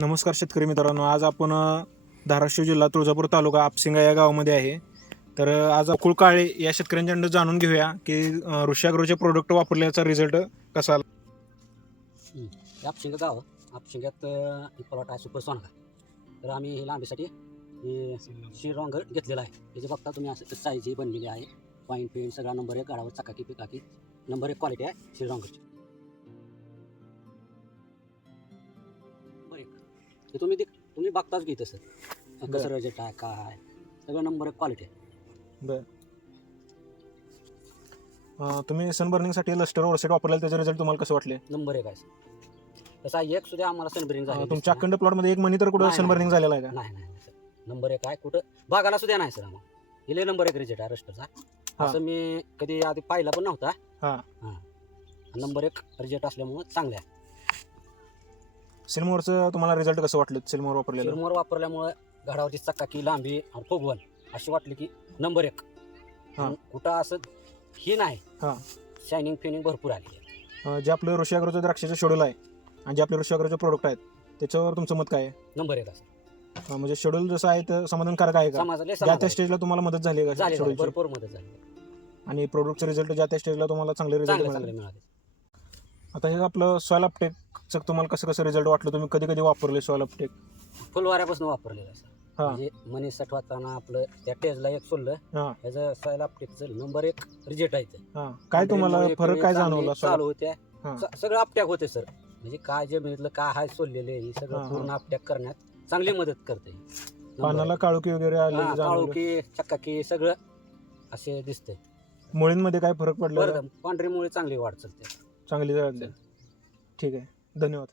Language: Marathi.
नमस्कार शेतकरी मित्रांनो, आज आपण धाराशिव जिल्हा तुळजापूर तालुका आपसिंगा या गावामध्ये आहे. तर आज अकुळ काळे या शेतकऱ्यांच्याकडून जाणून घेऊया की ऋषी ॲग्रोचे प्रोडक्ट वापरल्याचा रिझल्ट कसा आला. आपशिंगा गाव आपशिंग्यात प्लॉट आहे सुपर सोनगा. तर आम्ही हे लांबीसाठी श्रीरॉंगर घेतलेला आहे. हे जे बघता तुम्ही असं साईज ही बनलेली आहे. पॉईंट पेंट सगळा नंबर 1 गाडावर चकाकी पिकाकी नंबर 1 क्वालिटी आहे श्रीरॉंगरची. हे तुम्ही बघताच की तसं कसं रिझल्ट आहे काय सगळं नंबर 1 क्वालिटी आहे. बरं, तुम्ही सनबर्निंगसाठी लस्टर ओरसेट वापरलेला, त्याचे रिझल्ट तुम्हाला कसं वाटले? नंबर 1 आहे. तसा एक सुद्धा आम्हाला सनबर्निंग झालं तुमच्या अखंड प्लॉटमध्ये एक मनी तर कुठं सनबर्निंग झालेला आहे का? नाही सर, नंबर 1 आहे. कुठं बागाला सुद्धा नाही सर. आम्हाला हिले नंबर 1 रिझल्ट आहे रस्टरचा. असं मी कधी आधी पाहिला पण नव्हता. हां, नंबर 1 रिझल्ट असल्यामुळे चांगले आहे. सिल्मोरचं तुम्हाला रिझल्ट कसं वाटलं? सिल्मोर वापरलेलं? सिल्मोर वापरल्यामुळे घडावरची चकाकी लांबी आणि फुगवण अशी वाटली की नंबर 1. कुठं असं ही नाही. शायनिंग फिनिंग भरपूर आली. जे आपलं ऋषी ॲग्रोचं द्राक्षाचं शेड्यूल आहे आणि जे आपले ऋषी ॲग्रोचे प्रोडक्ट आहेत त्याच्यावर तुमचं मत काय आहे? नंबर 1 असं. म्हणजे शेड्यूल जसं आहे तर समाधानकारक आहे का? ज्या त्या स्टेजला तुम्हाला मदत झाली का शेड्यूलची? भरपूर मदत झाली. आणि प्रोडक्टचे रिझल्ट ज्या त्या स्टेजला तुम्हाला चांगले रिझल्ट मिळाले. आता हे आपलं सॉइल अपटेकचं तुम्हाला कसं रिझल्ट वाटलं? तुम्ही कधी कधी वापरले सॉइल अपटेक? फुलवाऱ्यापासून वापरलेलं असं. म्हणजे मनी सटवाताना आपलं त्या टेजला एक सोडलं त्याचं सॉइल अपटेकचं नंबर 1 रिझल्ट आहे. काय तुम्हाला फरक काय जाणवला? चालू होत्या सगळं अपटॅक होते सर. म्हणजे काय जमिनीतलं काय हाय सोडलेले हे सगळं पूर्ण अपटॅक करण्यात चांगली मदत करते. पानाला काळोखी वगैरे आली, काळोखी चकाकी सगळं असे दिसते. मुळींमध्ये काय फरक पडला? पांढरी मुळे चांगली वाढ चालते. चांगली झाली. ठीक आहे, धन्यवाद.